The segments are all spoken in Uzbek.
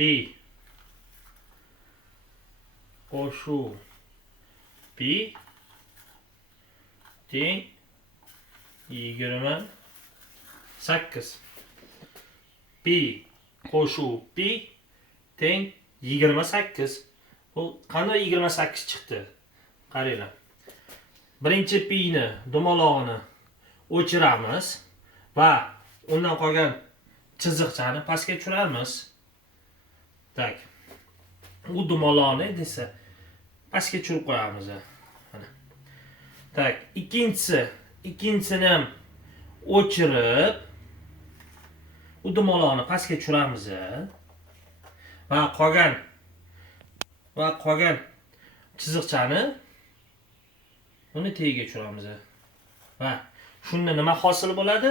pi qo'shuv pi teng 28. Pi qo'shuv pi teng 28. Bu qanday 28 chiqdi? Qaranglar. Birinchi pini dumalog'ini o'chiramiz va undan qolgan chiziqchani pastga tushiramiz. Tak. Bu dumalog'ni desa pastga tushirib qo'yamiz. Mana. Tak, ikkinchisini ham o'chirib bu dumalog'ni pastga tushiramiz va qolgan chiziqchani buni tagiga tushiramiz. Va shunda nima hosil bo'ladi?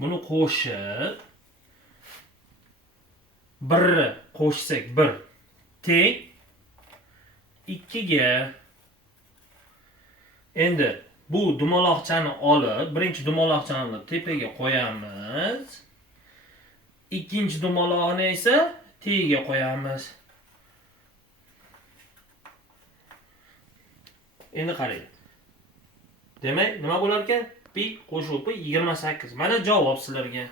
Buni qo'shib 1 qo'shsak 1 teng 2 ga. Endi bu dumaloqchani olib, birinchi dumaloqchani olib tepaga qo'yamiz. Ikkinchi dumaloqni esa tagiga qo'yamiz. Endi qarang. Demak, nima bo'lar ekan? Pi qo'shuv pi 28. Mana javob sizlarga.